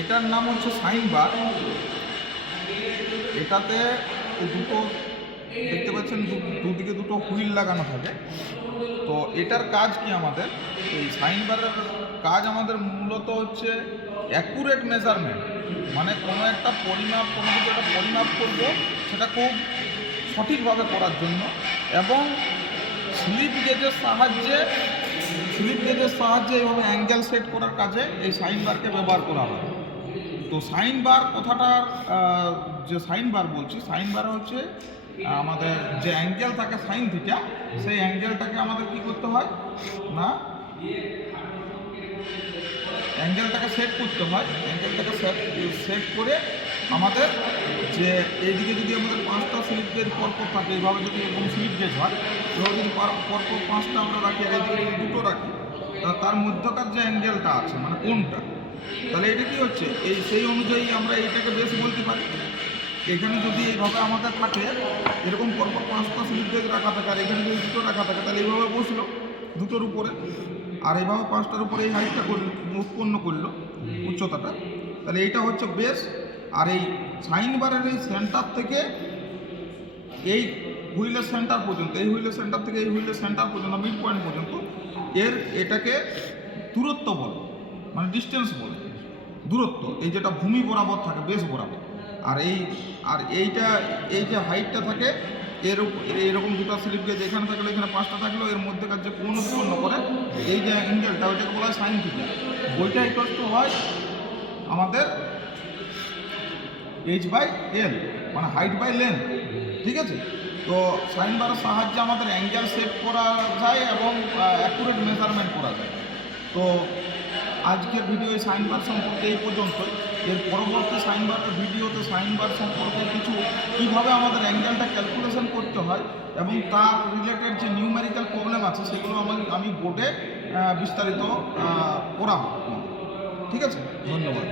এটার নাম হচ্ছে সাইন বার। এটাতে দুটো দেখতে পাচ্ছেন, দুদিকে দুটো হুইল লাগানো থাকে। তো এটার কাজ কি আমাদের, এই সাইন বারের কাজ আমাদের মূলত হচ্ছে অ্যাকুরেট মেজারমেন্ট, মানে কোনো একটা পরিমাপ, কোনো কিছু একটা পরিমাপ করবো সেটা খুব সঠিকভাবে করার জন্য, এবং স্লিপ গেজের সাহায্যে এইভাবে অ্যাঙ্গেল সেট করার কাজে এই সাইন বারকে ব্যবহার করা হয়। তো সাইন বার কথাটার যে সাইন বার বলছি, সাইন বার হচ্ছে আমাদের যে অ্যাঙ্গেল থাকে সাইন থিটা, সেই অ্যাঙ্গেলটাকে আমাদের কি করতে হয় না, অ্যাঙ্গেলটাকে সেট করতে হয়। অ্যাঙ্গেলটাকে সেট করে আমাদের যে এইদিকে যদি আমাদের 5টা স্লিপ গেজ পরপর থাকে, এইভাবে যদি এরকম স্লিপ গেজ হয়, এভাবে যদি পরপর 5টা আমরা রাখি, আর এইদিকে যদি দুটো রাখি, তার মধ্যকার যে অ্যাঙ্গেলটা আছে মানে কোনটা, তাহলে এটা কি হচ্ছে, সেই অনুযায়ী আমরা এইটাকে বেশ বলতে পারি। এখানে যদি এইভাবে আমাদের থাকে, এরকম পরপর 5টা স্লিপ গেজ রাখা থাকে, আর এখানে যদি দুটো রাখা থাকে, তাহলে এইভাবে বসলো দুটোর উপরে, আর এইভাবে 5টার উপরে এই হাইটটা উৎপন্ন করলো উচ্চতাটা, তাহলে এইটা হচ্ছে বেস। আর এই সাইন বারের এই সেন্টার থেকে এই হুইলের সেন্টার পর্যন্ত, এই হুইলের সেন্টার থেকে এই হুইলের সেন্টার পর্যন্ত, মিড পয়েন্ট পর্যন্ত, এটাকে দূরত্ব বলে, মানে ডিস্টেন্স বলে, দূরত্ব, এই যেটা ভূমি বরাবর থাকে, বেস বরাবর। আর এই যে হাইটটা থাকে, এরকম দুটো স্লিপ গেজ এখানে থাকলে, এখানে 5টা থাকলো, এর মধ্যেকার যে কোণ উৎপন্ন করে এই যে অ্যাঙ্গেলটা, ওইটাকে বলা হয় সাইন থিটা। ওইটা ইকুয়াল টু হয় আমাদের h/l, মানে হাইট বাই লেন্থ। ঠিক আছে? তো সাইন বারের সাহায্যে আমাদের অ্যাঙ্গেল সেট করা যায় এবং অ্যাকুরেট মেজারমেন্ট করা যায়। তো আজকের ভিডিও সাইন বার সম্পর্কে এই পর্যন্তই। এর পরবর্তী সাইন বারের ভিডিওতে সাইন বার সম্পর্কে কিছু কীভাবে আমাদের অ্যাঙ্গেলটা ক্যালকুলেশন করতে হয় এবং তার রিলেটেড যে নিউমেরিক্যাল প্রবলেম আছে সেগুলো আমি বোর্ডে বিস্তারিত করাবো। ঠিক আছে, ধন্যবাদ।